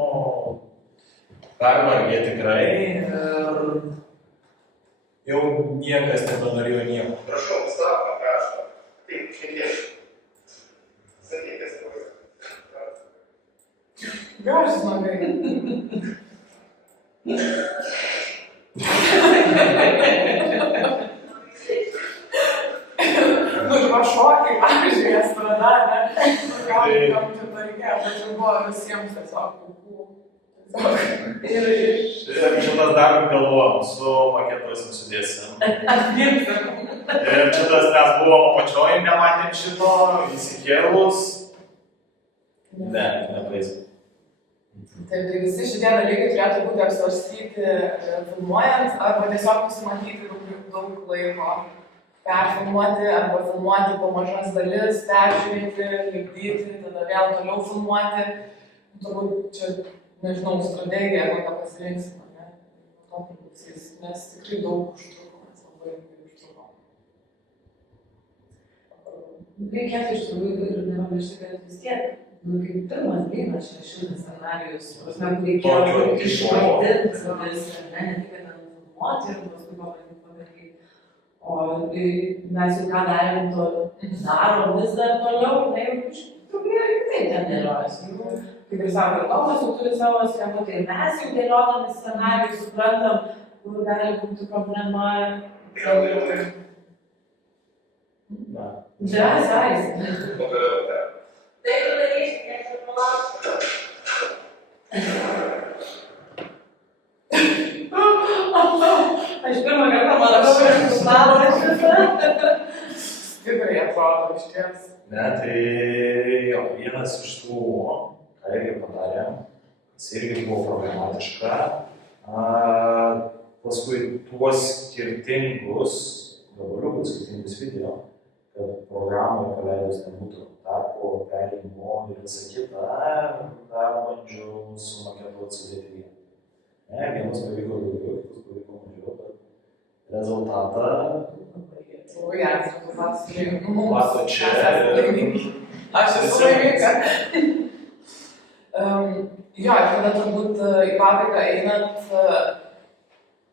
pervargė tikrai ir jau niekas nebenorėjo nieko. Prašau, savo prašau. Taip, šiandien. Sakykite, Gražus nagai. Nu, ir va šokiai, pavyzdžiui, estrada, ne? Nu, gal kam čia to reikėjo, bet čia buvo visiems tiesiog puiku. Ir Ir šitas dar galvojom, su maketuosim sudėsim. Atgimsim. Ir šitas mes buvom apačioj, nematėm šito, įsikėlus. Ne, nepaėsim. Taip, tai visi šitie dalykai turėtų būti apsvarstyti filmuojant arba tiesiog nusimatyti daug laiko perfilmuoti arba filmuoti po mažas dalis, peržiūrėti, lipdyti, tada vėl toliau filmuoti. Turbūt čia, nežinau, strategija, kokią pasirinksim, ne? To priklausys, nes tikrai daug užtruko, mes labai užtruko. reikėtų iš tikrųjų ir nepamiršti, kad vis tiek, kaip pirmas blynas čia šitas scenarijus, prasme, kur reikėjo išvaidinti vis, ne tik kad filmuoti ir paskui pabandyti. O mes jau ką darėm, to darom vis dar toliau, tai jau truputėlį kitaip ten dėliojasi. Kaip ir sako, Tomas jau turi savo schemą, tai mes jau dėliodami scenarijus suprantam, kur gali būti problema. Just eyes. Tai tu darysi, nes tu palauksi. Aš pirmą kartą matau, kad stalo šitą. Stipriai atrodo iš ties. Ne, tai jo, vienas iš tų, ką irgi padarėm, kas irgi buvo problematiška, paskui tuos skirtingus gabaliukus, skirtingus video, kad programoje paleidus nebūtų tarpo, perėjimo ir visą kitą, dar bandžiau sumaketuoti sudėti vieną. Ne, vienas pavyko daugiau, kitas pavyko mažiau, bet rezultatą Labai geras rezultatas. mato čia. Aš esu laiminga. Jo, ir tada turbūt į pabaigą einant,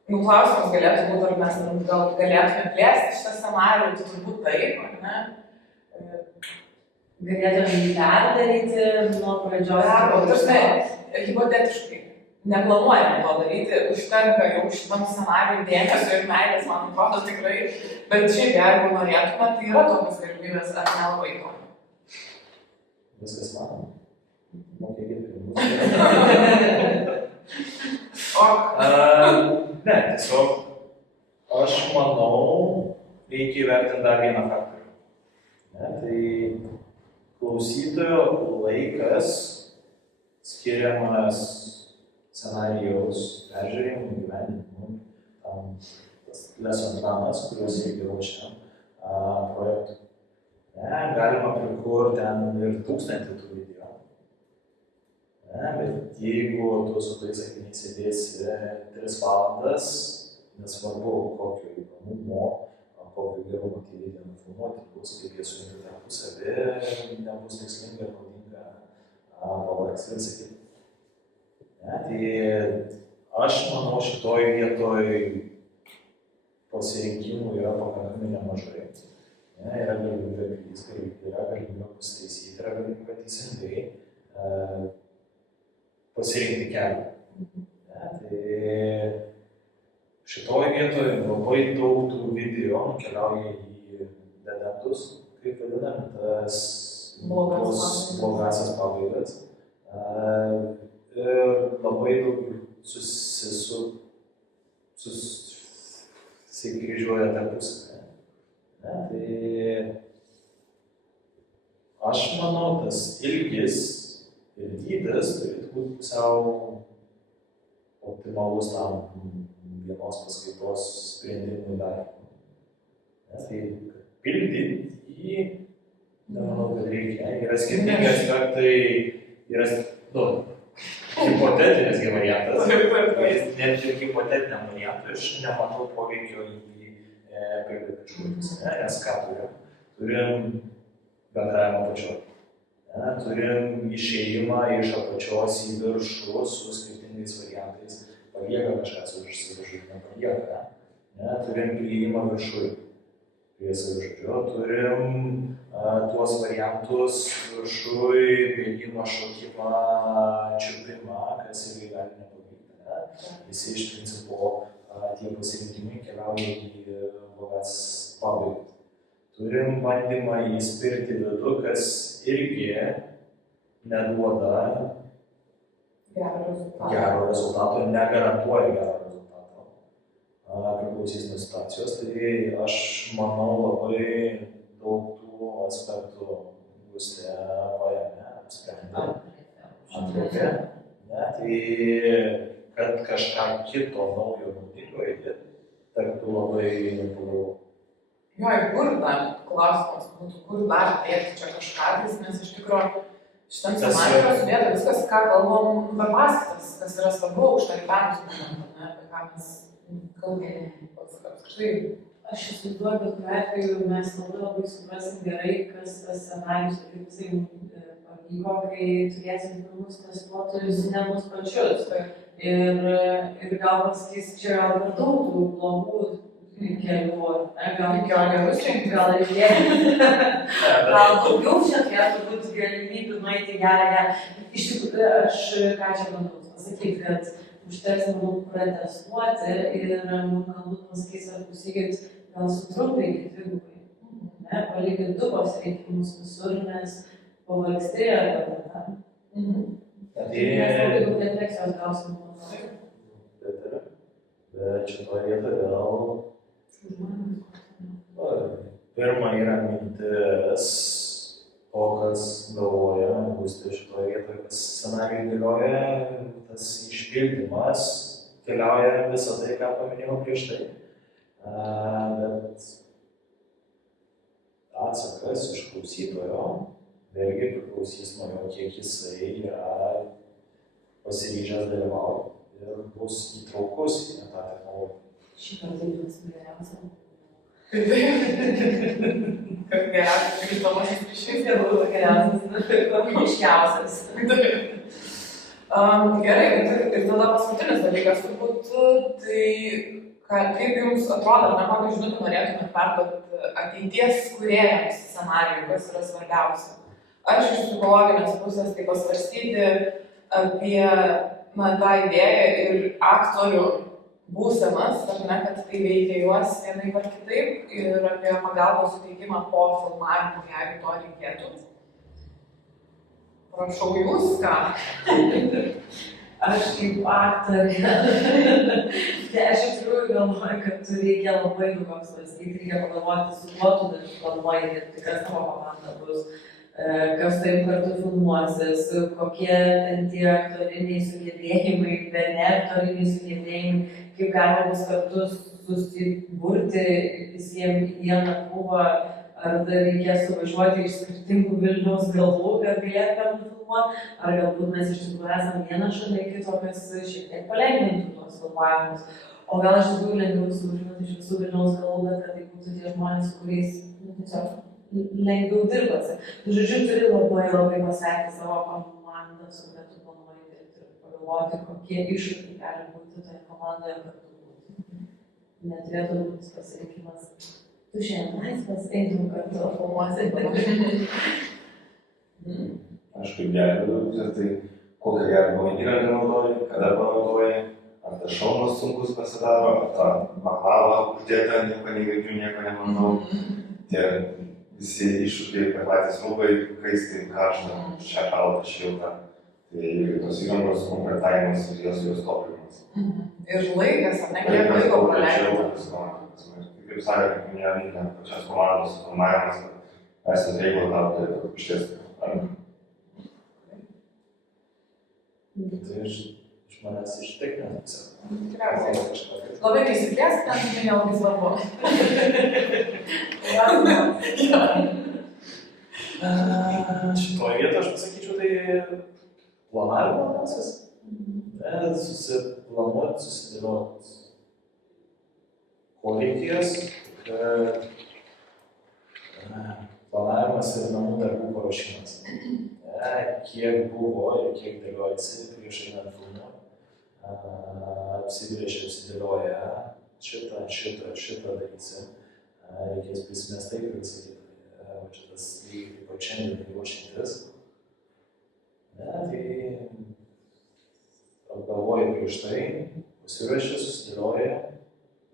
klausimas galėtų būti, ar mes gal galėtume plėsti šitą scenarijų, tai turbūt taip, ar ne? Galėtume jį perdaryti nuo pradžios. Hipotetiškai. Neplanuojame to daryti, užtenka jau šitam scenarijui dėmesio ir meilės, man atrodo, tikrai. Bet šiaip, jeigu norėtume, tai yra tokios galimybės, ar nelabai to. Viskas matom. Mokėkit pinigus. Ne, tiesiog aš manau, reikia įvertinti dar vieną faktorių. Ne, tai klausytojo laikas skiriamas scenarijaus peržiūrėjimui, gyvenimui, tam lesson planas, kuriuos irgi ruošiam projektų. Ne, galima prikurti ten ir 1000 tų video. Ne, bet jeigu tu su tais sakiniais sėdėsi 3 valandas, nesvarbu kokio įdomumo, kokio gerumo tie video nufilmuoti bus, kaip jie sujungti tarpusavį, nebus tikslinga ir naudinga pavargs ir sakyti. Ne, tai aš manau šitoj vietoj pasirinkimų yra pakankamai nemažai. Ne, yra galimybė klysti, yra galimybė pasitaisyti, yra galimybė teisingai pasirinkti kelią. Ne, tai šitoj vietoj labai daug tų video nukeliauja į dedentus, kaip vadinam, tas blogasias pabaigas. Ir labai daug susikryžiuoja tarpusavy. Tai aš manau, tas ilgis ir dydis turėtų būti pusiau optimalus tam vienos paskaitos sprendimui darymui. Tai pildyti jį, nemanau, kad reikia. Yra skirtingi aspektai, yra hipotetinis variantas. Taip, taip, taip. Net ir hipotetiniam variantui aš nematau poveikio į kažkokius, nes ką turim? Turim bendravimą pačioj. Turim išėjimą iš apačios į viršų su skirtingais variantais. Palieka kažkas viršų, nepalieka. Turim priėjimą viršui. Prie savižudžio turim tuos variantus viršui, bėgimą, šokimą, čiupimą, kas irgi gali nepavykti. Visi iš principo tie pasirinkimai keliauja į blogas pabaigas. Turim bandymą įspirti vidų, kas irgi neduoda gero rezultato, negarantuoja gero rezultato. Priklausys nuo situacijos, tai aš manau labai daug tų aspektų būsite paėmę, apsprendę, atrėpė. Tai kad kažką kito naujo naudingo įdėti, tektų labai pagalvoti. Jo, ir kur dar klausimas būtų, kur dar dėti čia kažką, nes iš tikrųjų šitam scenariui yra sudėta viskas, ką kalbam per paskaitas, kas yra svarbu aukštaritarams būtent, apie ką mes kalbame apskritai. Aš įsivaizduoju, bet kuriuo atveju mes labai suprasim gerai, kas tas scenarijus ir kaip jisai pavyko, kai turėsim pirmus testuotojus ne mus pačius. Ir gal pasakys, čia gal per daug tų blogų kelių, gal ir jie. Gal daugiau čia turėtų būti galimybių nueiti gerą. Iš tikrųjų, aš ką čia bandau pasakyti, kad užteks manau pratestuoti ir galbūt pasakys, ar klausykit, gal sutrumpinti dvigubai. Palyginti 2 pasirinkimus visur, nes pavargsti arba ten. Mes labai daug refleksijos gausim. Bet šitoje vietoje vėl pirma yra mintis to, kas galvoja, būsti šitoje vietoje, kas scenarijui dėlioja, tas išpildymas keliauja visą tai, ką paminėjau prieš tai. Bet atsakas iš klausytojo vėlgi priklausys nuo jo, kiek jisai yra pasiryžęs dalyvauti ir bus įtraukus į tą technologiją. Šitą dalykas geriausia. Kad geriausias grįžtamasis ryšys. Kokybiškiausias. Gerai, ir tada paskutinis dalykas, turbūt, tai kaip jums atrodo, kokią žinutę norėtumėt perduoti ateities kūrėjams scenarijų, kas yra svarbiausia? Aš iš psichologinės pusės tai pasvarstyti apie tą idėją ir aktorių būsenas, kad tai veikia juos vienaip ar kitaip ir apie pagalbos suteikimą po filmavimo, jeigu to reikėtų. Prašau jūs, ką? Aš kaip aktorė. Aš iš tikrųjų galvoju, kad reikia labai daug apsvarstyti, reikia pagalvoti, su kuo tu planuoji dirbti, kas tavo komanda bus, kas taip kartu filmuosis, kokie ten tie aktoriniai sugebėjimai, be ne aktoriniai sugebėjimai, kaip galima bus kartu susiburti visiems į vieną krūvą, ar dar reikės suvažiuoti iš skirtingų Vilniaus galvų, kad galėtumėm filmuoti, ar galbūt mes iš tikrųjų esame vienas šalia kito, kas šiek tiek palengvintų tuos filmavimus. O gal iš tikrųjų lengviau suvažiuoti iš visų Vilniaus galvų, bet kad tai būtų tie žmonės, kuriais tiesiog lengviau dirbasi. Žodžiu, turi labai pasverti savo komandą, su kuria tu planuoji dirbti ir pagalvoti, kokie iššūkiai gali būti toje komandoje kartu būti. Neturėtų būti pasirinkimas. Tu šiandien laisvas, einam kartu filmuosi. Aš kaip gelbėtojas, tai kokią gelbėjimo įrangą naudoji, kada panaudoji, ar tas šalmas sunkus pasidaro, ar tą mahalą uždėtą, nieko negirdžiu, nieko nemanau. Tie visi iššūkiai, kad patys rūbai, kaistai, karštą, šaltą, šiltą. Tai irgi tos įrangos komplektavimas ir jos toplinimas. Ir laikas, ar ne, kiek laiko praleidžiu? Kaip sakė, kaip minėjau, pačios komandos filmavimas, kad esant reikalą tą turėtų ištiesti ranką. Tai iš manęs iš techninės pusės. Tikriausiai. Labai neįsiplėsk, ten tai nelabai svarbu. Šitoje vietoje aš pasakyčiau, tai planavimo procesas. Susiplanuoti, susidėlioti, ko reikės, kad planavimas ir namų darbų paruošimas. Kiek buvo ir kiek dėliojasi prieš einant filmuoti. Apsidėlioja šitą darysim. Reikės prisimės taip ir visą kitą. Čia tas lygiai taip pat šiandien ruošiantis. Tai apgalvoja prieš tai, pasiruošia, susidėlioja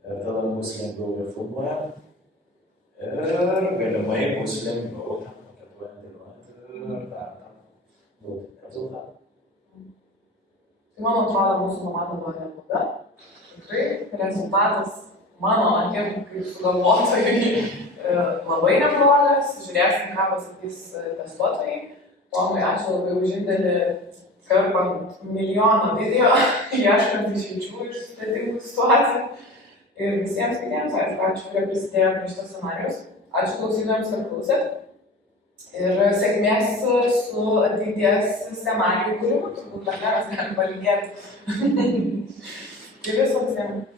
ir tada bus lengviau ir filmuoja. Ir galimai bus lengviau maketuojant, dėliojant ir dar gauti rezultatą. Tai man atrodo, mūsų komanda buvo nebloga. Tikrai rezultatas mano akim kaip sugalvotojai labai neblogas. Žiūrėsim, ką pasakys testuotojai. Tomai, ačiū labai už indėlį, karpant milijoną video, ieškant išeičių iš sudėtingų situacijų. Ir visiems kitiems, aišku, ačiū, kurie prisidėjo prie šitos scenarijus. Ačiū klausytojams, kad klausėt. Ir sėkmės su ateities scenarijų kūrimu, turbūt dar geras galim palinkėti. Tai viso visiems.